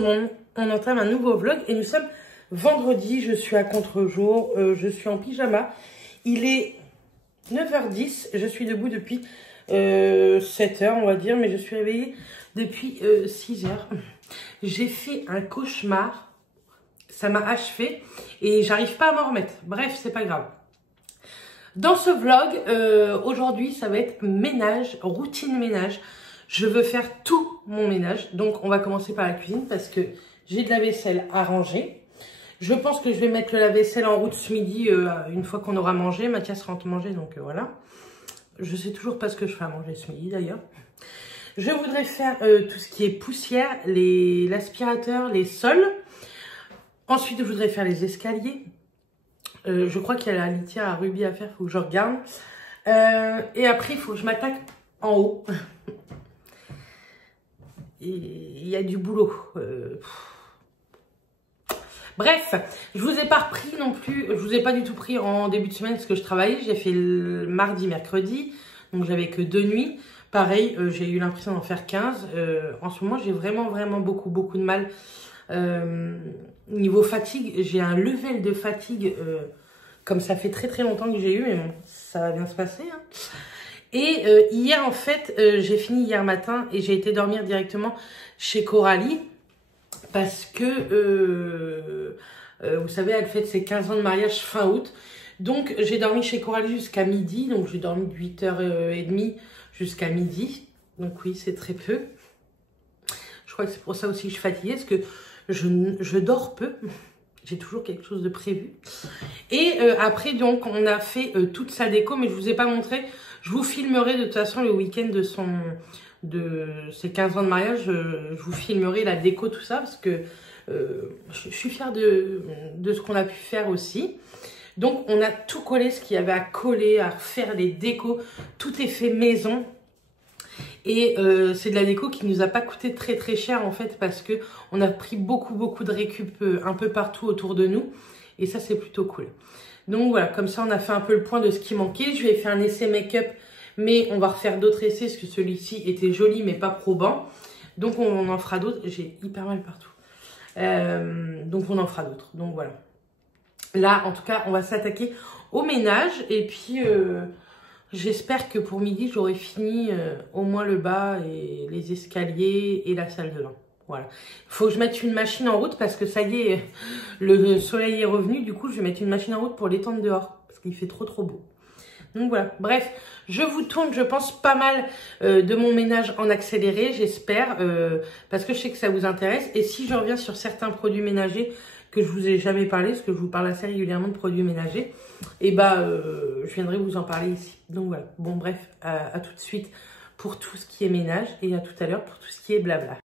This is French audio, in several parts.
le monde, on entame un nouveau vlog et nous sommes vendredi, je suis à contre-jour, je suis en pyjama. Il est 9h10, je suis debout depuis 7h on va dire, mais je suis réveillée depuis 6h. J'ai fait un cauchemar, ça m'a achevé et j'arrive pas à m'en remettre. Bref, c'est pas grave. Dans ce vlog, aujourd'hui, ça va être ménage, routine ménage. Je veux faire tout mon ménage. Donc, on va commencer par la cuisine parce que j'ai de la vaisselle à ranger. Je pense que je vais mettre le lave-vaisselle en route ce midi une fois qu'on aura mangé. Mathias rentre manger, donc voilà. Je sais toujours pas ce que je fais à manger ce midi d'ailleurs. Je voudrais faire tout ce qui est poussière, l'aspirateur, les sols. Ensuite, je voudrais faire les escaliers. Je crois qu'il y a la litière à rubis à faire, il faut que je regarde. Et après, il faut que je m'attaque en haut. Et il y a du boulot. Bref, je vous ai pas repris non plus, je vous ai pas du tout pris en début de semaine parce que je travaillais. J'ai fait le mardi, mercredi, donc j'avais que 2 nuits. Pareil, j'ai eu l'impression d'en faire 15. En ce moment, j'ai vraiment beaucoup de mal. Niveau fatigue, j'ai un level de fatigue comme ça fait très longtemps que j'ai eu, mais bon, ça va bien se passer. Hein. Et hier, en fait, j'ai fini hier matin et j'ai été dormir directement chez Coralie parce que, vous savez, elle fête ses 15 ans de mariage fin août. Donc, j'ai dormi chez Coralie jusqu'à midi. Donc, j'ai dormi de 8h30 jusqu'à midi. Donc, oui, c'est très peu. Je crois que c'est pour ça aussi que je suis fatiguée, parce que je dors peu. J'ai toujours quelque chose de prévu. Et après, donc, on a fait toute sa déco, mais je vous ai pas montré. Je vous filmerai de toute façon le week-end de ses 15 ans de mariage. Je vous filmerai la déco, tout ça, parce que je suis fière de ce qu'on a pu faire aussi. Donc, on a tout collé, ce qu'il y avait à coller, à refaire les décos. Tout est fait maison. Et c'est de la déco qui nous a pas coûté très cher en fait, parce que on a pris beaucoup de récup un peu partout autour de nous. Et ça, c'est plutôt cool. Donc voilà, comme ça, on a fait un peu le point de ce qui manquait. Je vais faire un essai make-up, mais on va refaire d'autres essais, parce que celui-ci était joli, mais pas probant. Donc on en fera d'autres. J'ai hyper mal partout. Donc on en fera d'autres. Donc voilà. Là, en tout cas, on va s'attaquer au ménage. Et puis, j'espère que pour midi, j'aurai fini au moins le bas et les escaliers et la salle de bain. Voilà. Il faut que je mette une machine en route parce que ça y est, le soleil est revenu. Du coup, je vais mettre une machine en route pour l'étendre dehors parce qu'il fait trop beau. Donc voilà. Bref, je vous tourne, je pense, pas mal de mon ménage en accéléré, j'espère, parce que je sais que ça vous intéresse. Et si je reviens sur certains produits ménagers que je vous ai jamais parlé, parce que je vous parle assez régulièrement de produits ménagers, et je viendrai vous en parler ici. Donc voilà. Bon, bref, à tout de suite pour tout ce qui est ménage et à tout à l'heure pour tout ce qui est blabla.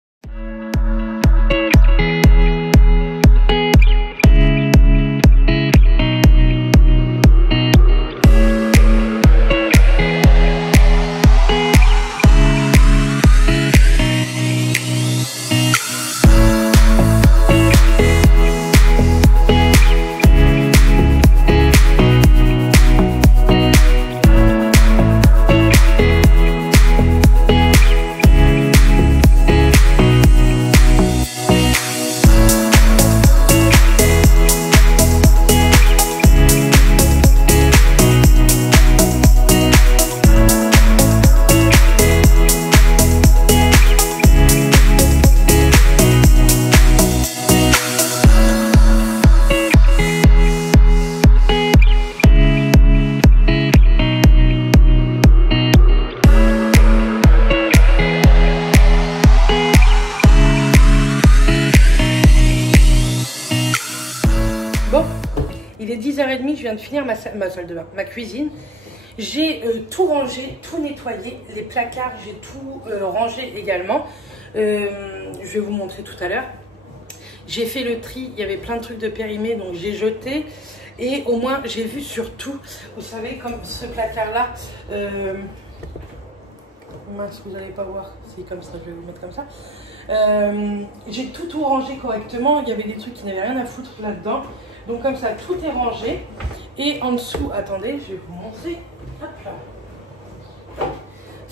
Il est 10h30, je viens de finir ma salle de bain, ma cuisine. J'ai tout rangé, tout nettoyé, les placards, j'ai tout rangé également. Je vais vous montrer tout à l'heure. J'ai fait le tri, il y avait plein de trucs de périmés, donc j'ai jeté. Et au moins, j'ai vu surtout, vous savez, comme ce placard-là, mince, vous n'allez pas voir, c'est comme ça, je vais vous mettre comme ça. J'ai tout rangé correctement, il y avait des trucs qui n'avaient rien à foutre là-dedans. Donc comme ça, tout est rangé. Et en dessous, attendez, je vais vous montrer. Hop là.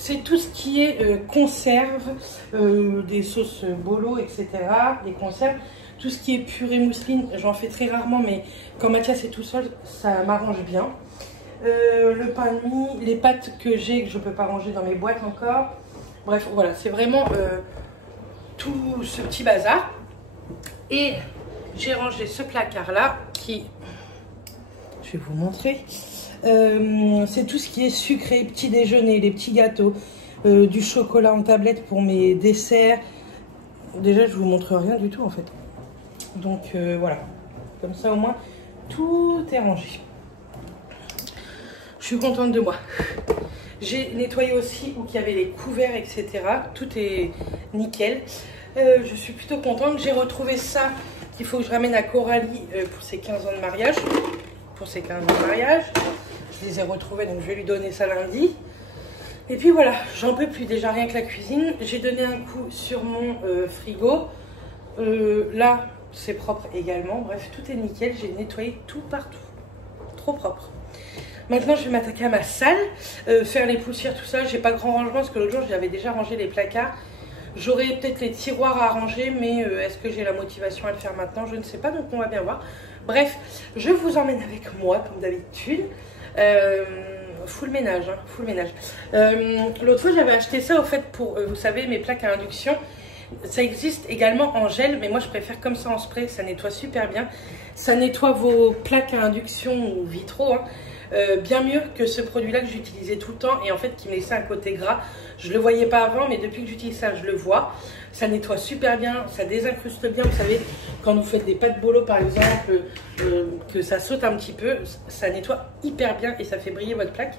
c'est tout ce qui est conserve, des sauces bolo, etc. Des conserves. Tout ce qui est purée mousseline, j'en fais très rarement, mais quand Mathias est tout seul, ça m'arrange bien. Le pain de mie, les pâtes que j'ai, que je ne peux pas ranger dans mes boîtes encore. Bref, voilà, c'est vraiment tout ce petit bazar. Et j'ai rangé ce placard-là qui, je vais vous montrer, c'est tout ce qui est sucré, petit déjeuner, les petits gâteaux, du chocolat en tablette pour mes desserts. Déjà, je vous montre rien du tout en fait. Donc voilà, comme ça au moins tout est rangé. Je suis contente de moi. J'ai nettoyé aussi où il y avait les couverts, etc. Tout est nickel. Je suis plutôt contente. J'ai retrouvé ça qu'il faut que je ramène à Coralie pour ses 15 ans de mariage. Je les ai retrouvés, donc je vais lui donner ça lundi. Et puis voilà, j'en peux plus déjà, rien que la cuisine. J'ai donné un coup sur mon frigo. Là, c'est propre également. Bref, tout est nickel. J'ai nettoyé tout partout. Trop propre. Maintenant, je vais m'attaquer à ma salle, faire les poussières, tout ça. J'ai pas grand rangement parce que l'autre jour, j'avais déjà rangé les placards. J'aurais peut-être les tiroirs à ranger, mais est-ce que j'ai la motivation à le faire maintenant? Je ne sais pas, donc on va bien voir. Bref, je vous emmène avec moi, comme d'habitude. Full ménage, hein, full ménage. L'autre fois, j'avais acheté ça, au fait, pour, vous savez, mes plaques à induction. Ça existe également en gel, mais moi je préfère comme ça en spray, ça nettoie super bien. Ça nettoie vos plaques à induction ou vitraux, hein, bien mieux que ce produit-là que j'utilisais tout le temps et en fait qui me laissait un côté gras. Je ne le voyais pas avant, mais depuis que j'utilise ça, je le vois. Ça nettoie super bien, ça désincruste bien. Vous savez, quand vous faites des pâtes bolo par exemple, que ça saute un petit peu, ça nettoie hyper bien et ça fait briller votre plaque.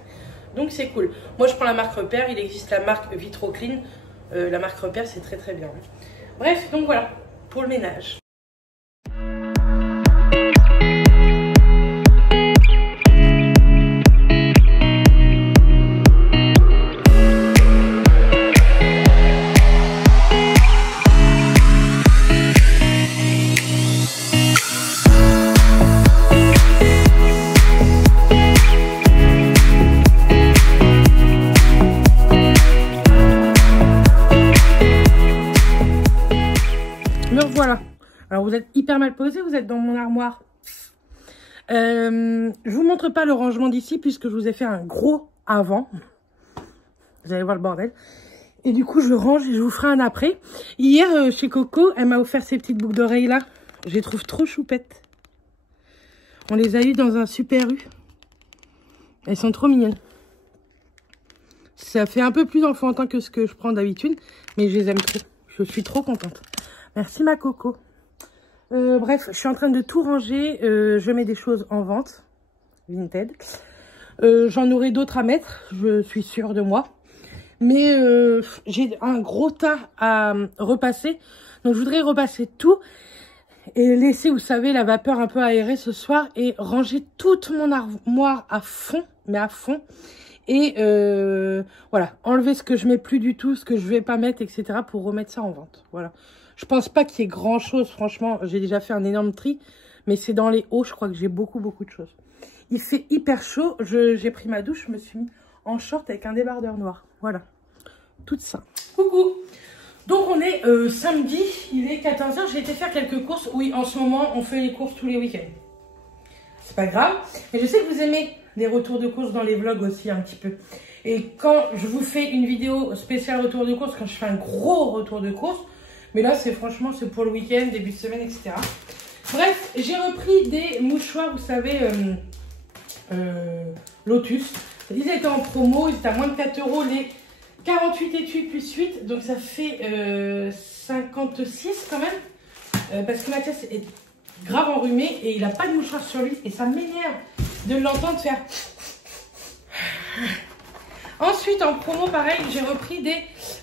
Donc c'est cool. Moi je prends la marque Repère, il existe la marque Vitroclean. La marque Repère, c'est très très bien. Bref, donc voilà, pour le ménage. Alors vous êtes hyper mal posé, vous êtes dans mon armoire. Je vous montre pas le rangement d'ici puisque je vous ai fait un gros avant. Vous allez voir le bordel. Et du coup je range et je vous ferai un après. Hier chez Coco, elle m'a offert ces petites boucles d'oreilles là. Je les trouve trop choupettes. On les a eues dans un Super U. Elles sont trop mignonnes. Ça fait un peu plus enfantin que ce que je prends d'habitude. Mais je les aime trop. Je suis trop contente. Merci ma Coco. Bref, je suis en train de tout ranger. Je mets des choses en vente. Vinted. J'en aurai d'autres à mettre. Je suis sûre de moi. Mais j'ai un gros tas à repasser. Donc je voudrais repasser tout. Et laisser, vous savez, la vapeur un peu aérée ce soir. Et ranger toute mon armoire à fond. Mais à fond. Et voilà. Enlever ce que je mets plus du tout. Ce que je vais pas mettre, etc. Pour remettre ça en vente. Voilà. Je pense pas qu'il y ait grand chose, franchement. J'ai déjà fait un énorme tri. Mais c'est dans les hauts, je crois que j'ai beaucoup de choses. Il fait hyper chaud. J'ai pris ma douche, je me suis mis en short avec un débardeur noir. Voilà. Tout ça. Coucou. Donc on est samedi, il est 14 h. J'ai été faire quelques courses. Oui, en ce moment, on fait les courses tous les week-ends. C'est pas grave. Mais je sais que vous aimez les retours de courses dans les vlogs aussi un petit peu. Et quand je vous fais une vidéo spéciale retour de courses, quand je fais un gros retour de courses, mais là, franchement, c'est pour le week-end, début de semaine, etc. Bref, j'ai repris des mouchoirs, vous savez, Lotus. Ils étaient en promo, ils étaient à moins de 4 € les 48 étuis plus 8. Donc ça fait 56 quand même. Parce que Mathias est grave enrhumé et il n'a pas de mouchoir sur lui. Et ça m'énerve de l'entendre faire. Ensuite, en promo, pareil, j'ai repris des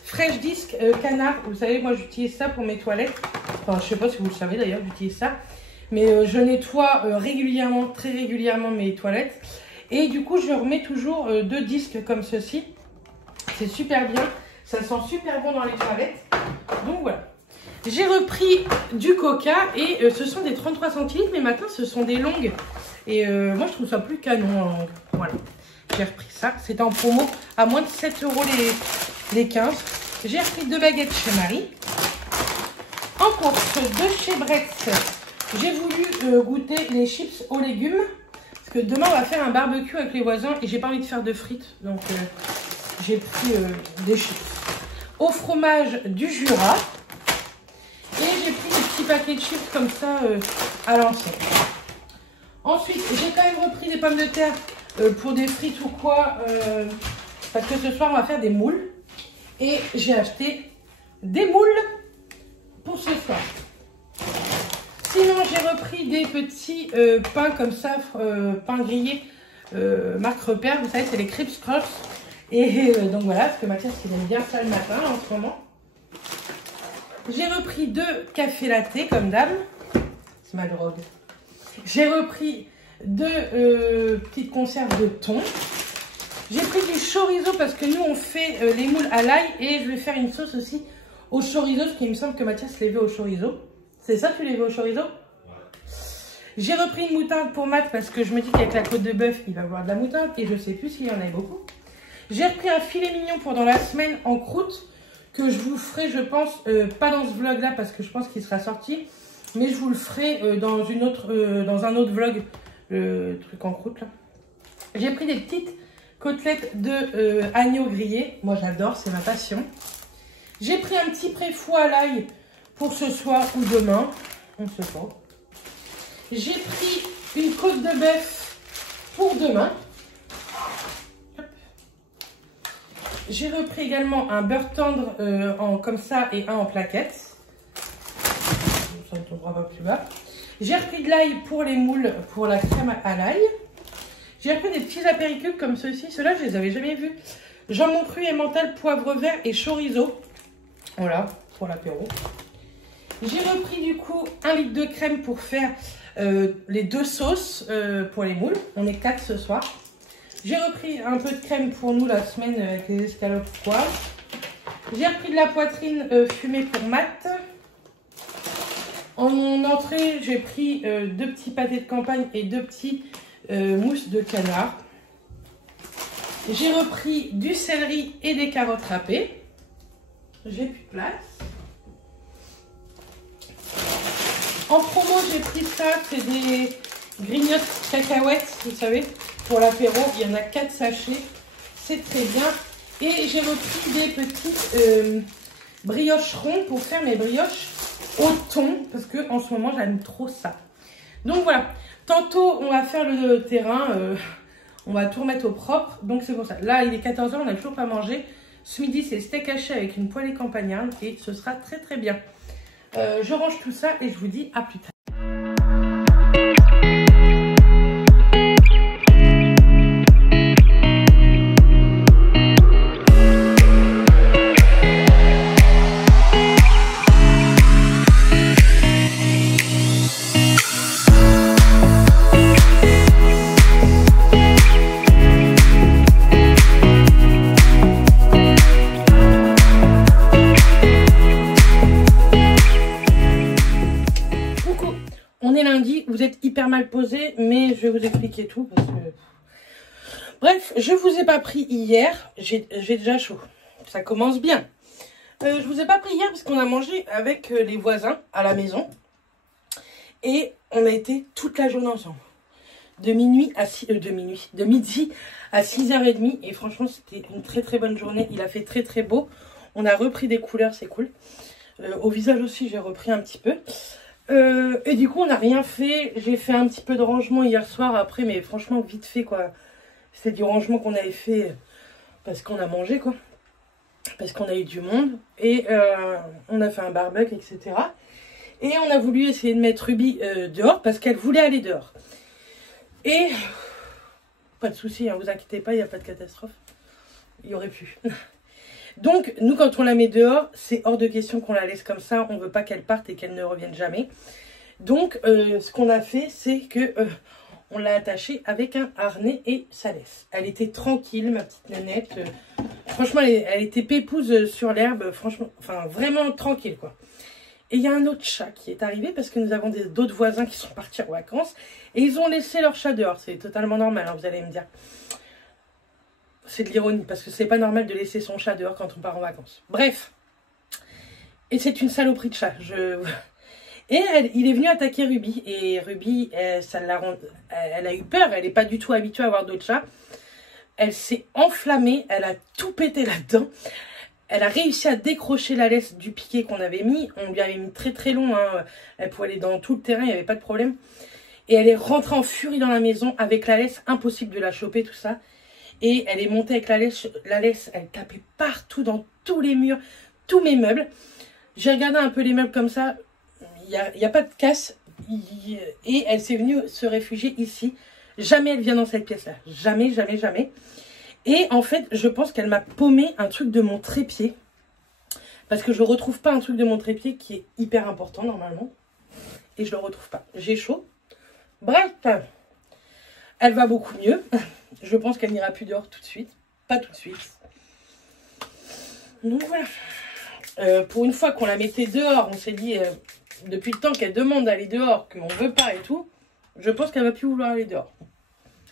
Fresh Disc Canard. Vous savez, moi, j'utilise ça pour mes toilettes. Enfin, je sais pas si vous le savez d'ailleurs, j'utilise ça. Mais je nettoie régulièrement, très régulièrement mes toilettes. Et du coup, je remets toujours 2 disques comme ceci. C'est super bien. Ça sent super bon dans les toilettes. Donc, voilà. J'ai repris du Coca et ce sont des 33 centilitres. Mais maintenant, ce sont des longues. Et moi, je trouve ça plus canon en longue. Voilà. j'ai repris ça. C'était en promo à moins de 7 € les 15. J'ai repris 2 baguettes chez Marie. En course de chez Bretz, j'ai voulu goûter les chips aux légumes. Parce que demain, on va faire un barbecue avec les voisins et j'ai pas envie de faire de frites. Donc, j'ai pris des chips. Au fromage du Jura. Et j'ai pris des petits paquets de chips comme ça à l'ancienne. Ensuite, j'ai quand même repris des pommes de terre pour des frites ou quoi. Parce que ce soir, on va faire des moules. Et j'ai acheté des moules pour ce soir. Sinon, j'ai repris des petits pains comme ça, pains grillés, marque Repère. Vous savez, c'est les Crips Cross. Et donc voilà, parce que Mathias, il aime bien ça le matin en ce moment. J'ai repris 2 cafés latte comme d'hab. C'est ma drogue. J'ai repris 2 petites conserves de thon. J'ai pris du chorizo parce que nous on fait les moules à l'ail et je vais faire une sauce aussi au chorizo parce qu'il me semble que Mathias les veut au chorizo. C'est ça, tu les veux au chorizo? J'ai repris une moutarde pour Matt parce que je me dis qu'avec la côte de bœuf il va avoir de la moutarde et je sais plus s'il y en avait beaucoup. J'ai repris un filet mignon pour dans la semaine en croûte que je vous ferai, je pense, pas dans ce vlog là parce que je pense qu'il sera sorti, mais je vous le ferai dans un autre vlog, le truc en croûte là. J'ai pris des petites côtelettes de agneau grillé, moi j'adore, c'est ma passion. J'ai pris un petit pré-fou à l'ail pour ce soir ou demain, on ne sait pas. J'ai pris une côte de bœuf pour demain. J'ai repris également un beurre tendre comme ça et un en plaquettes. Ça ne tombera pas plus bas. J'ai repris de l'ail pour les moules, pour la crème à l'ail. J'ai repris des petits apéricubes comme ceux-ci. Ceux-là, je les avais jamais vus. Jambon cru, emmental, poivre vert et chorizo. Voilà, pour l'apéro. J'ai repris du coup 1 litre de crème pour faire les 2 sauces pour les moules. On est 4 ce soir. J'ai repris un peu de crème pour nous la semaine avec les escalopes poivre. J'ai repris de la poitrine fumée pour Matt. En entrée, j'ai pris 2 petits pâtés de campagne et 2 petits mousses de canard. J'ai repris du céleri et des carottes râpées. J'ai plus de place. En promo, j'ai pris ça, c'est des grignottes cacahuètes, vous savez, pour l'apéro. Il y en a 4 sachets, c'est très bien. Et j'ai repris des petites brioches rondes pour faire mes brioches au thon, parce que en ce moment, j'aime trop ça. Donc voilà, tantôt, on va faire le terrain, on va tout remettre au propre, donc c'est pour ça. Là, il est 14 h, on n'a toujours pas mangé. Ce midi, c'est steak haché avec une poêlée campagnarde et ce sera très très bien. Je range tout ça et je vous dis à plus tard. Vous êtes hyper mal posé, mais je vais vous expliquer tout parce que... Bref, je vous ai pas pris hier. J'ai déjà chaud. Ça commence bien. Je vous ai pas pris hier parce qu'on a mangé avec les voisins à la maison. Et on a été toute la journée ensemble. De midi à 6h30. Et franchement, c'était une très très bonne journée. Il a fait très très beau. On a repris des couleurs, c'est cool. Au visage aussi, j'ai repris un petit peu. Et du coup on n'a rien fait. J'ai fait un petit peu de rangement hier soir après, mais franchement vite fait quoi. C'était du rangement qu'on avait fait parce qu'on a mangé quoi, parce qu'on a eu du monde et on a fait un barbecue etc. Et on a voulu essayer de mettre Ruby dehors parce qu'elle voulait aller dehors. Et pas de souci, hein, vous inquiétez pas, il n'y a pas de catastrophe. Il y aurait pu. Donc, nous, quand on la met dehors, c'est hors de question qu'on la laisse comme ça. On ne veut pas qu'elle parte et qu'elle ne revienne jamais. Donc, ce qu'on a fait, c'est que on l'a attachée avec un harnais et ça laisse. Elle était tranquille, ma petite nénette. Franchement, elle était pépouse sur l'herbe. Franchement, enfin, vraiment tranquille, quoi. Et il y a un autre chat qui est arrivé parce que nous avons d'autres voisins qui sont partis en vacances. Et ils ont laissé leur chat dehors. C'est totalement normal, hein, vous allez me dire. c'est de l'ironie, parce que c'est pas normal de laisser son chat dehors quand on part en vacances. Bref. Et c'est une saloperie de chat. Et il est venu attaquer Ruby. Et Ruby, elle a eu peur. Elle n'est pas du tout habituée à avoir d'autres chats. Elle s'est enflammée. Elle a tout pété là-dedans. Elle a réussi à décrocher la laisse du piquet qu'on avait mis. On lui avait mis très très long. Hein. Elle pouvait aller dans tout le terrain. Il n'y avait pas de problème. Et elle est rentrée en furie dans la maison avec la laisse. Impossible de la choper, tout ça. Et elle est montée avec la laisse. La laisse, elle tapait partout dans tous les murs, tous mes meubles. J'ai regardé un peu les meubles comme ça. Il n'y a pas de casse. Et elle s'est venue se réfugier ici. Jamais elle vient dans cette pièce-là. Jamais, jamais, jamais. Et en fait, je pense qu'elle m'a paumé un truc de mon trépied. Parce que je ne retrouve pas un truc de mon trépied qui est hyper important normalement. Et je ne le retrouve pas. J'ai chaud. Bref, elle va beaucoup mieux. Je pense qu'elle n'ira plus dehors tout de suite. Pas tout de suite. Donc voilà. Pour une fois qu'on la mettait dehors, on s'est dit, depuis le temps qu'elle demande d'aller dehors, qu'on ne veut pas et tout, je pense qu'elle va plus vouloir aller dehors.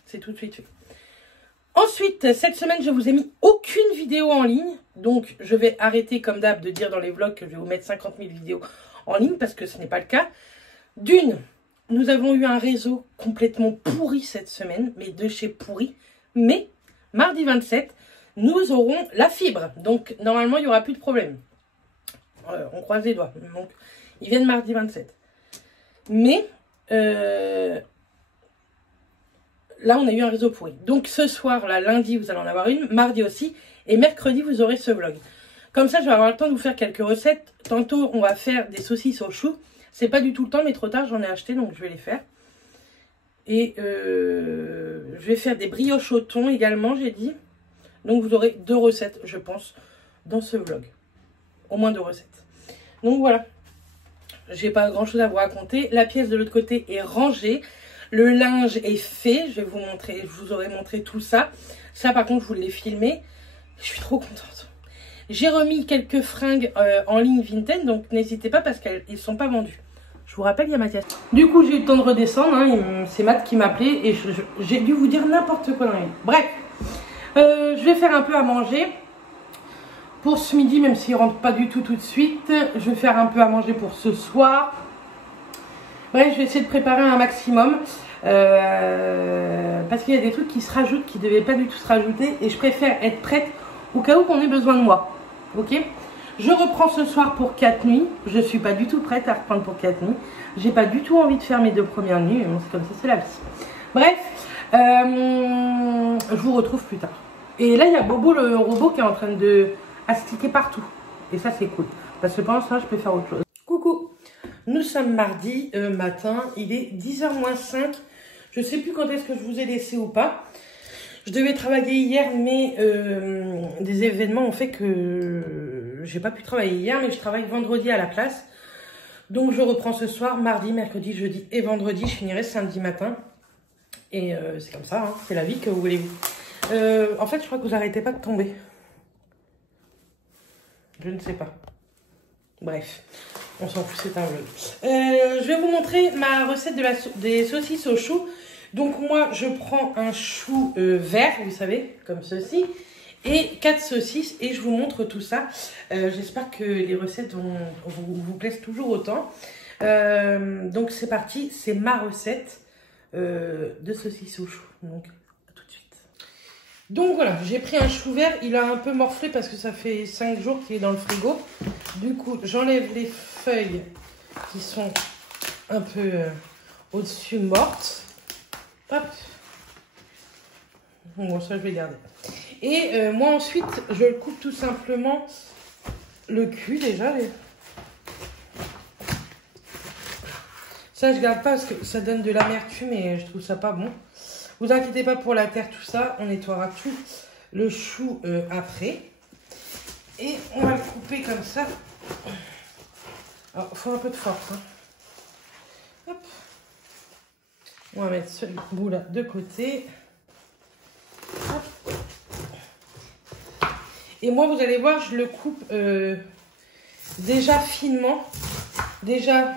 C'est tout de suite fait. Ensuite, cette semaine, je vous ai mis aucune vidéo en ligne. Donc, je vais arrêter, comme d'hab, de dire dans les vlogs que je vais vous mettre 50 000 vidéos en ligne, parce que ce n'est pas le cas. D'une, nous avons eu un réseau complètement pourri cette semaine, mais de chez pourri. Mais, mardi 27, nous aurons la fibre. Donc, normalement, il n'y aura plus de problème. On croise les doigts. Donc, ils viennent mardi 27. Mais, là, on a eu un réseau pourri. Donc, ce soir, là, lundi, vous allez en avoir une. Mardi aussi. Et mercredi, vous aurez ce vlog. Comme ça, je vais avoir le temps de vous faire quelques recettes. Tantôt, on va faire des saucisses au chou. C'est pas du tout le temps, mais trop tard, j'en ai acheté. Donc, je vais les faire. Et je vais faire des brioches au thon également, j'ai dit. Donc, vous aurez 2 recettes, je pense, dans ce vlog. Au moins 2 recettes. Donc, voilà. J'ai pas grand chose à vous raconter. La pièce de l'autre côté est rangée. Le linge est fait. Je vais vous montrer. Je vous aurai montré tout ça. Ça, par contre, je vous l'ai filmé. Je suis trop contente. J'ai remis quelques fringues en ligne Vinted. Donc, n'hésitez pas parce qu'ils ne sont pas vendus. Je vous rappelle, il y a Mathias. Du coup, j'ai eu le temps de redescendre. Hein. C'est Matt qui m'appelait. Et j'ai dû vous dire n'importe quoi dans les... Bref. Je vais faire un peu à manger. Pour ce midi, même s'il ne rentre pas du tout de suite, je vais faire un peu à manger pour ce soir. Bref, je vais essayer de préparer un maximum. Parce qu'il y a des trucs qui se rajoutent, qui ne devaient pas du tout se rajouter. Et je préfère être prête au cas où qu'on ait besoin de moi. Ok? Je reprends ce soir pour 4 nuits. Je ne suis pas du tout prête à reprendre pour 4 nuits. J'ai pas du tout envie de faire mes 2 premières nuits. C'est comme ça, c'est la vie. Bref, je vous retrouve plus tard. Et là, il y a Bobo, le robot, qui est en train de... astiquer partout. Et ça, c'est cool. Parce que pendant ça, je peux faire autre chose. Coucou. Nous sommes mardi matin. Il est 10h moins 5. Je ne sais plus quand est-ce que je vous ai laissé ou pas. Je devais travailler hier, mais des événements ont fait que j'ai pas pu travailler hier. Mais je travaille vendredi à la place. Donc, je reprends ce soir, mardi, mercredi, jeudi et vendredi. Je finirai samedi matin. Et c'est comme ça. Hein. C'est la vie, que vous voulez-vous. En fait, je crois que vous n'arrêtez pas de tomber. Je ne sais pas. Bref, on s'en fout, c'est un vlog. Je vais vous montrer ma recette des saucisses au chou. Donc moi, je prends un chou vert, vous savez, comme ceci. Et 4 saucisses. Et je vous montre tout ça. J'espère que les recettes vous plaisent toujours autant. Donc c'est parti. C'est ma recette de saucisses au chou. Donc... Donc voilà, j'ai pris un chou vert, il a un peu morflé parce que ça fait 5 jours qu'il est dans le frigo. Du coup, j'enlève les feuilles qui sont un peu au-dessus mortes. Hop. Bon, ça je vais garder. Et moi ensuite, je le coupe tout simplement le cul déjà. Ça je garde pas parce que ça donne de l'amertume et je trouve ça pas bon. Vous inquiétez pas pour la terre, tout ça. On nettoiera tout le chou après. Et on va le couper comme ça. Alors, il faut un peu de force. Hein. Hop. On va mettre ce bout-là de côté. Hop. Et moi, vous allez voir, je le coupe déjà finement. Déjà,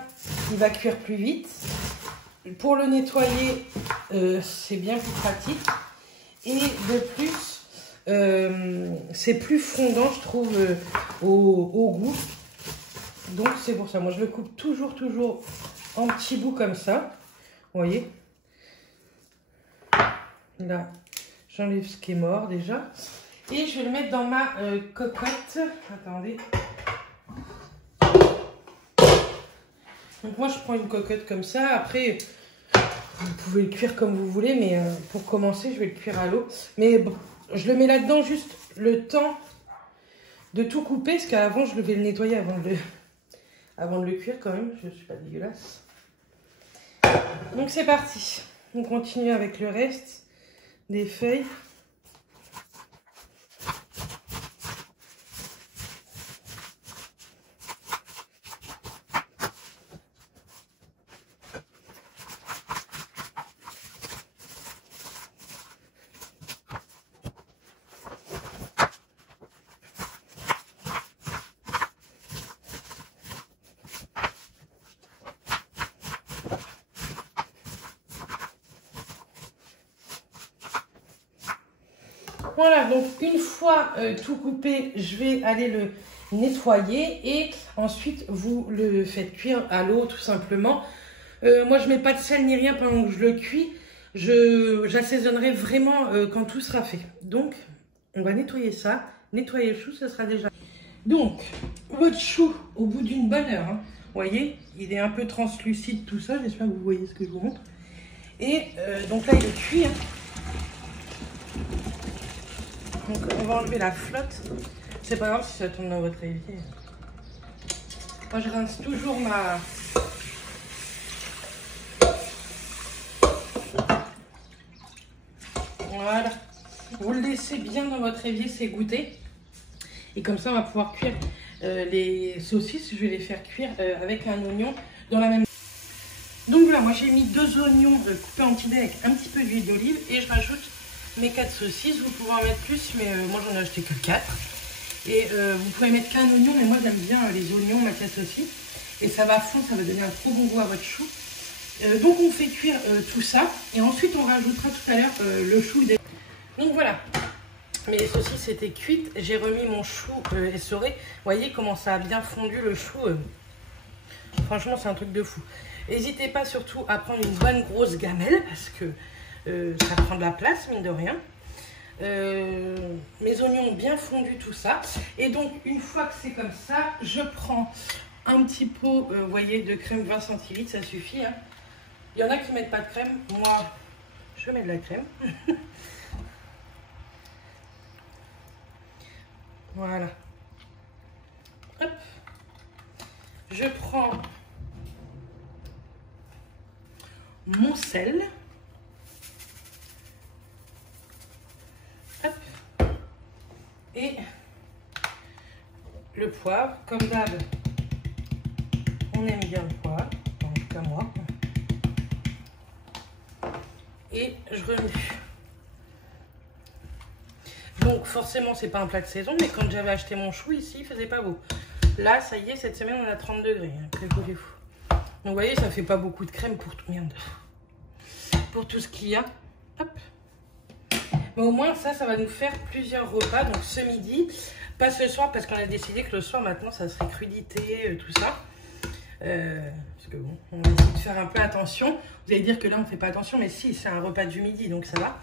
il va cuire plus vite. Pour le nettoyer, c'est bien plus pratique. Et de plus, c'est plus fondant, je trouve, au goût. Donc c'est pour ça. Moi, je le coupe toujours en petits bouts comme ça. Vous voyez? Là, j'enlève ce qui est mort déjà. Et je vais le mettre dans ma cocotte. Attendez. Donc moi, je prends une cocotte comme ça. Après, vous pouvez le cuire comme vous voulez. Mais pour commencer, je vais le cuire à l'eau. Mais bon, je le mets là-dedans juste le temps de tout couper. Parce qu'avant, je vais le nettoyer avant de le cuire quand même. Je ne suis pas dégueulasse. Donc c'est parti. On continue avec le reste des feuilles. Voilà, donc une fois tout coupé, je vais aller le nettoyer et ensuite vous le faites cuire à l'eau tout simplement. Moi je mets pas de sel ni rien pendant que je le cuis, j'assaisonnerai vraiment quand tout sera fait. Donc on va nettoyer ça, nettoyer le chou, ça sera déjà. Donc votre chou au bout d'une bonne heure, hein, vous voyez, il est un peu translucide tout ça, j'espère que vous voyez ce que je vous montre. Et donc là il est cuit. Hein. Donc on va enlever la flotte. C'est pas grave si ça tombe dans votre évier. Moi je rince toujours ma... Voilà. Vous le laissez bien dans votre évier s'égoutter. Et comme ça on va pouvoir cuire les saucisses. Je vais les faire cuire avec un oignon dans la même... Donc voilà, moi j'ai mis 2 oignons coupés en petits dés avec un petit peu d'huile d'olive. Et je rajoute mes 4 saucisses. Vous pouvez en mettre plus, mais moi j'en ai acheté que 4. Et vous pouvez mettre qu'un oignon, mais moi j'aime bien les oignons, ma tête aussi. Et ça va fondre, ça va donner un trop bon goût à votre chou. Donc on fait cuire tout ça. Et ensuite on rajoutera tout à l'heure le chou. Donc voilà, mes saucisses étaient cuites. J'ai remis mon chou essoré. Vous voyez comment ça a bien fondu le chou. Franchement c'est un truc de fou. N'hésitez pas surtout à prendre une bonne grosse gamelle parce que ça prend de la place, mine de rien. Mes oignons ont bien fondu tout ça. Et donc, une fois que c'est comme ça, je prends un petit pot, vous voyez, de crème 20 centilitres, ça suffit. Hein. Il y en a qui ne mettent pas de crème. Moi, je mets de la crème. Voilà. Hop. Je prends mon sel. Hop. Et le poivre, comme d'hab, on aime bien le poivre, en tout cas moi. Et je remue. Donc forcément c'est pas un plat de saison, mais quand j'avais acheté mon chou ici, il faisait pas beau. Là, ça y est, cette semaine on a 30 degrés. Hein, donc vous voyez, ça fait pas beaucoup de crème pour tout, merde. Pour tout ce qu'il y a. Hop. Mais au moins ça va nous faire plusieurs repas. Donc ce midi, pas ce soir parce qu'on a décidé que le soir maintenant ça serait crudité, tout ça. Parce que bon, on va essayer de faire un peu attention. Vous allez dire que là on fait pas attention, mais si, c'est un repas du midi, donc ça va.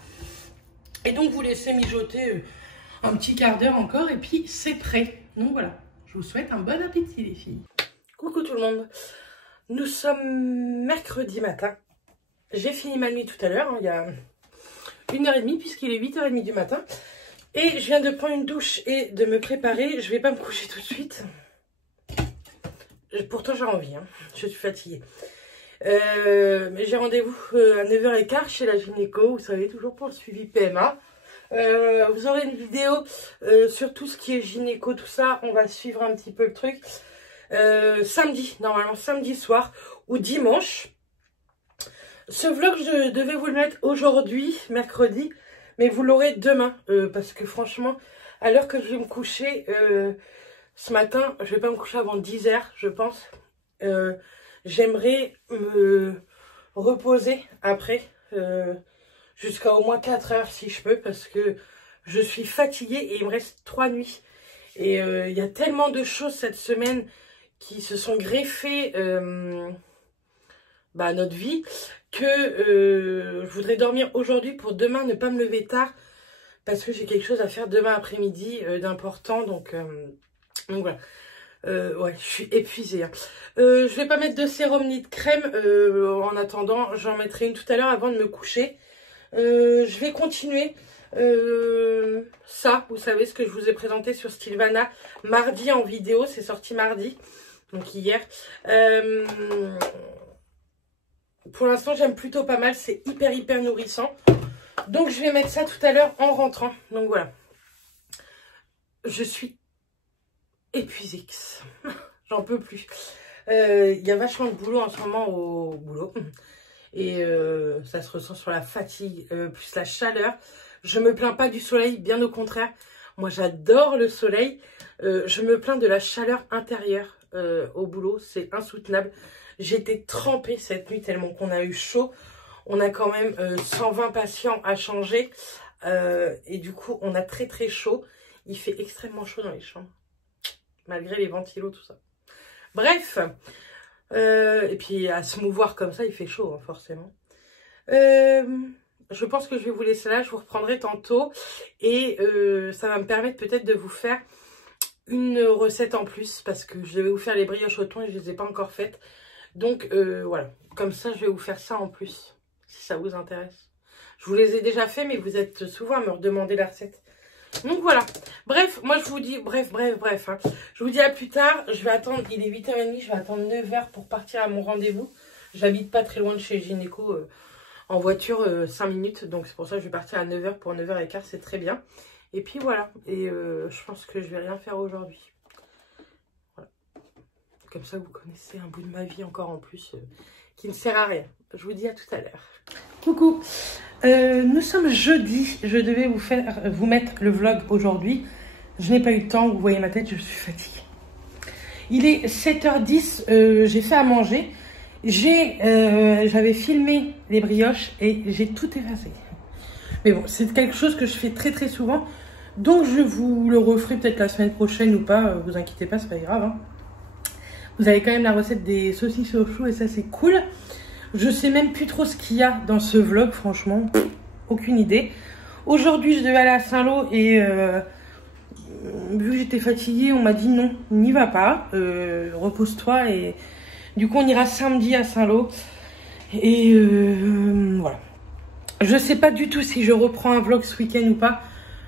Et donc vous laissez mijoter un petit quart d'heure encore et puis c'est prêt. Donc voilà, je vous souhaite un bon appétit les filles. Coucou tout le monde, nous sommes mercredi matin. J'ai fini ma nuit tout à l'heure, hein, il y a 1h30 puisqu'il est 8h30 du matin. Et je viens de prendre une douche et de me préparer. Je vais pas me coucher tout de suite. Pourtant j'ai envie, hein. Je suis fatiguée. Mais j'ai rendez-vous à 9h15 chez la gynéco, vous savez, toujours pour le suivi PMA. Vous aurez une vidéo sur tout ce qui est gynéco, tout ça. On va suivre un petit peu le truc. Samedi, normalement samedi soir ou dimanche. Ce vlog, je devais vous le mettre aujourd'hui, mercredi, mais vous l'aurez demain. Parce que franchement, à l'heure que je vais me coucher, ce matin, je vais pas me coucher avant 10h, je pense. J'aimerais me reposer après, jusqu'à au moins 4 heures si je peux, parce que Je suis fatiguée et il me reste 3 nuits. Et il y a tellement de choses cette semaine qui se sont greffées à notre vie que je voudrais dormir aujourd'hui pour demain ne pas me lever tard parce que j'ai quelque chose à faire demain après-midi d'important. Donc voilà. Ouais, je suis épuisée. Hein. Je vais pas mettre de sérum ni de crème en attendant. J'en mettrai une tout à l'heure avant de me coucher. Je vais continuer ça. Vous savez ce que je vous ai présenté sur Stylevana mardi en vidéo. C'est sorti mardi, donc hier. Pour l'instant, j'aime plutôt pas mal. C'est hyper nourrissant. Donc, je vais mettre ça tout à l'heure en rentrant. Donc, voilà. Je suis épuisée. J'en peux plus. Il y a vachement de boulot en ce moment au boulot. Et ça se ressent sur la fatigue, plus la chaleur. Je me plains pas du soleil, bien au contraire. Moi, j'adore le soleil. Je me plains de la chaleur intérieure au boulot. C'est insoutenable. J'étais trempée cette nuit tellement qu'on a eu chaud. On a quand même 120 patients à changer. Et du coup, on a très chaud. Il fait extrêmement chaud dans les chambres. Malgré les ventilos, tout ça. Bref. Et puis, à se mouvoir comme ça, il fait chaud, hein, forcément. Je pense que je vais vous laisser là. Je vous reprendrai tantôt. Et ça va me permettre peut-être de vous faire une recette en plus. Parce que je vais vous faire les brioches au thon et je ne les ai pas encore faites. Donc voilà, comme ça je vais vous faire ça en plus, si ça vous intéresse. Je vous les ai déjà fait, mais vous êtes souvent à me redemander la recette. Donc voilà, bref, moi je vous dis, bref, hein. Je vous dis à plus tard, je vais attendre, il est 8h30, je vais attendre 9h pour partir à mon rendez-vous. J'habite pas très loin de chez le gynéco, en voiture 5 minutes, donc c'est pour ça que je vais partir à 9h pour 9h15, c'est très bien. Et puis voilà, et je pense que je vais rien faire aujourd'hui. Comme ça, vous connaissez un bout de ma vie encore en plus qui ne sert à rien. Je vous dis à tout à l'heure. Coucou, nous sommes jeudi. Je devais vous mettre le vlog aujourd'hui. Je n'ai pas eu le temps. Vous voyez ma tête, je suis fatiguée. Il est 7h10. J'ai fait à manger. J'avais filmé les brioches et j'ai tout effacé. Mais bon, c'est quelque chose que je fais très souvent. Donc, je vous le referai peut-être la semaine prochaine ou pas. Vous inquiétez pas, c'est pas grave. Hein. Vous avez quand même la recette des saucisses au chou et ça c'est cool. Je sais même plus trop ce qu'il y a dans ce vlog, franchement. Aucune idée. Aujourd'hui je devais aller à Saint-Lô et vu que j'étais fatiguée, on m'a dit non, n'y va pas. Repose-toi et du coup on ira samedi à Saint-Lô. Et voilà. Je sais pas du tout si je reprends un vlog ce week-end ou pas.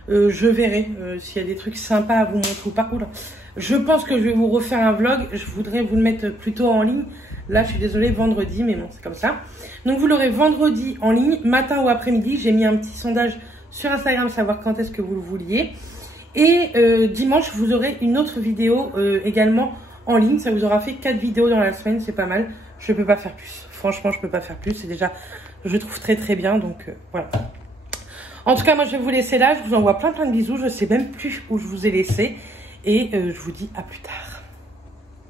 Je verrai s'il y a des trucs sympas à vous montrer ou pas. Oula. Je pense que je vais vous refaire un vlog. Je voudrais vous le mettre plutôt en ligne. Là, je suis désolée, vendredi, mais bon, c'est comme ça. Donc, vous l'aurez vendredi en ligne, matin ou après-midi. J'ai mis un petit sondage sur Instagram, savoir quand est-ce que vous le vouliez. Et dimanche, vous aurez une autre vidéo également en ligne. Ça vous aura fait 4 vidéos dans la semaine, c'est pas mal. Je peux pas faire plus. Franchement, je peux pas faire plus. C'est déjà, je trouve très bien. Donc, voilà. En tout cas, moi, je vais vous laisser là. Je vous envoie plein de bisous. Je sais même plus où je vous ai laissé. Et je vous dis à plus tard.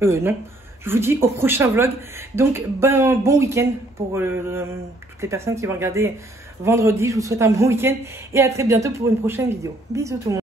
Non, je vous dis au prochain vlog. Donc, bon week-end pour toutes les personnes qui vont regarder vendredi. Je vous souhaite un bon week-end et à très bientôt pour une prochaine vidéo. Bisous tout le monde.